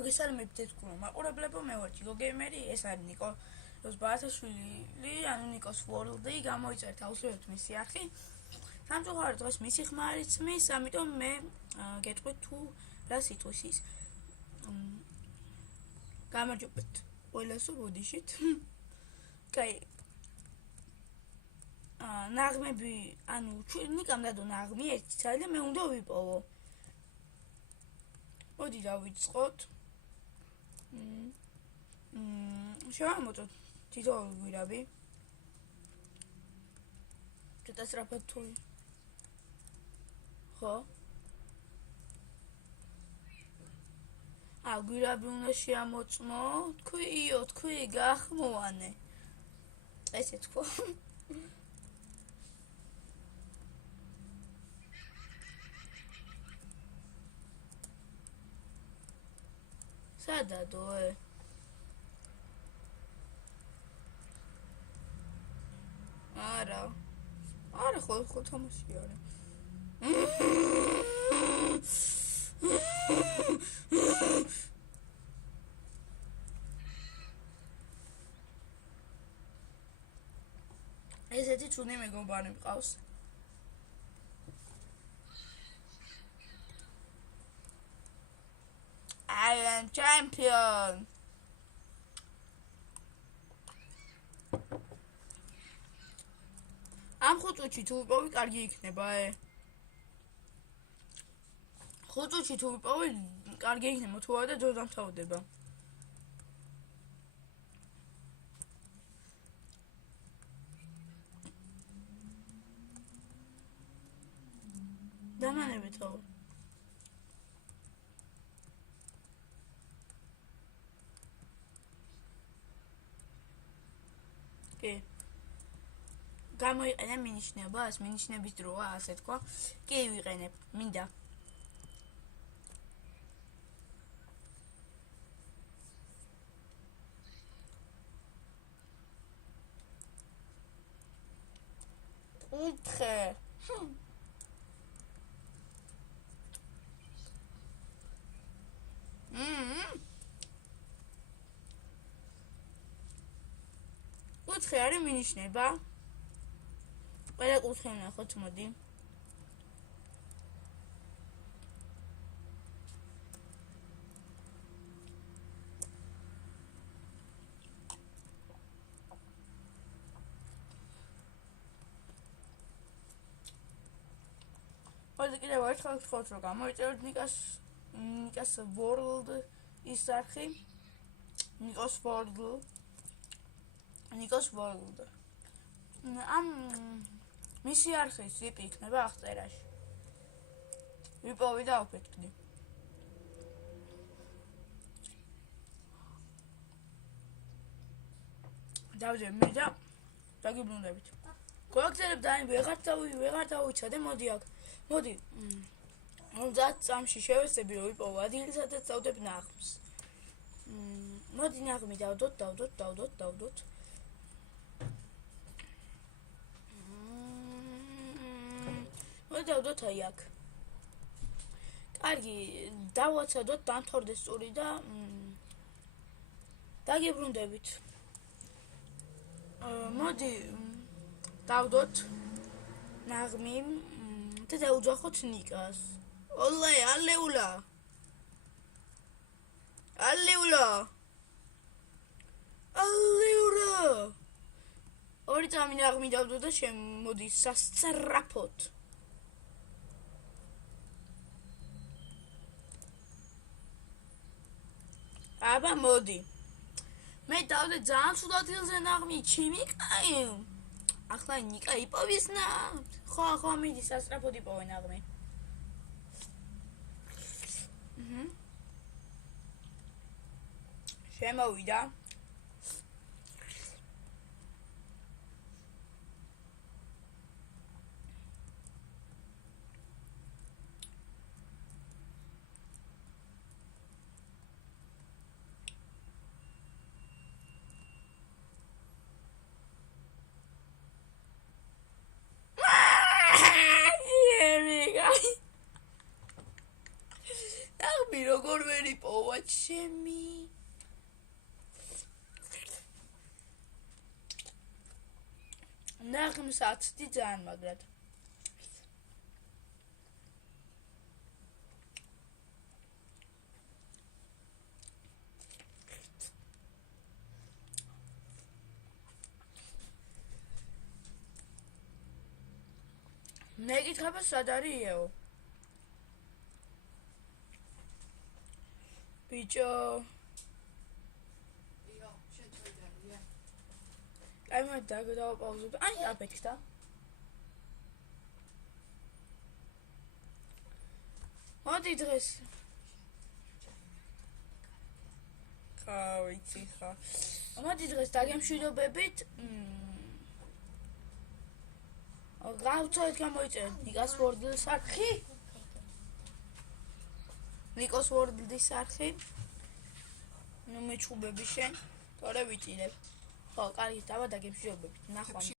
მოგესალმებით თეთრკურო მაყურებლებო, მე ვარ ჯიგო გეიმერი, ეს არის ნიკოს ბარათაშვილი, ანუ ნიკოს ვორლდი, გამოიწერთ აუცილებლად მისი არხი. სამწუხაროდ დღეს მისი ხმა არ იცმის, ამიტომ მე გეტყვით თუ რა სიტყვის ის. გამარჯობეთ ყველასო, ბოდიშით. კაი. ნაღმები, ანუ ნიკამ დადო ნაღმი, ერთი ცალი და მე უნდა ვიპოვო. მოდი დავიწყოთ. შევამოწოთ თითოეული გვირაბი. ცოტა სწრაფად თუ ხო? გვირაბი უნდა შეამოწმო, თქვი გახმოვანე. ესე თქვა. სადადოე? არა, ხო თამაში არა. ესეთი ჩუნი მეგობარი მყავს. I am champion. ამ ხუთში თუ ვიპოვი, კარგი იქნება, ხუთში თუ ვიპოვი, კარგი იქნება, თუ არა და ძო დამთავრდება. დამანებითო. კი. გამოიყენე მინიშნებას, მინიშნების დროა, ასე თქვა. კი, ვიყენებ, მინდა. უთხრე. უთხრე არის მინიშნება. ყველა კუთხე ვნახოთ, მოდი. მოდი კიდევ ერთხელ ვთქვათ, რომ გამოიწეროთ ნიკას ვორლდ ის არხი. ნიკოს ვორლდ. ამ მისი არხის იპი იქნება აღწერაში. ვიპოვი და ავფეთქდი. დავძებ მე და დაგიბრუნდებით. გვაგზავნებ და ვეღარ დავიცადე, მოდი აქ. მოდი. 30 წამში შევეცდები რომ ვიპოვო ადგილი, სადაც დავდებ ნაღმს. მოდი ნაღმი დავდოთ. დავდოთ აი აქ. კარგი, დავაცადოთ, დამთავრდეს წური და დაგიბრუნდებით. მოდი დავდოთ ნაღმი და დავუძახოთ ნიკას. ოლე, ალეულა. ორი წამი ნაღმი დავდო და შემოდი სასწრაფოდ. აბა მოდი. მე დავდე ძალიან ცუდად ილზე ნაღმი, ჩემი კაი. ახლა ნიკა იპოვის ნაღმს. ხო, მიდი სასწრაფოდ იპოვე ნაღმი. შემოვიდა. როგორ ვერ პოვა ჩემი. ნახმსაცდი ძალიან მაგრად. მეკითხება სად არის იეო? ბიჭო. იო, შეწყვეტია. აი მე დავაპაუზებ. აი აფეთქდა. მოდი დღეს. ხა ვიცი ხა. მოდი დღეს დაგემშვიდობებით. გავწევთ გამოიწერეთ ნიკოს ვორდლის არხი. ნიკოს ვორდლის არხი. ნუ მეჩხუბები შენ. თორე ვიწინებ. ხო, კარგი, დავა დაგემშვიდობებით. ნახვამდის.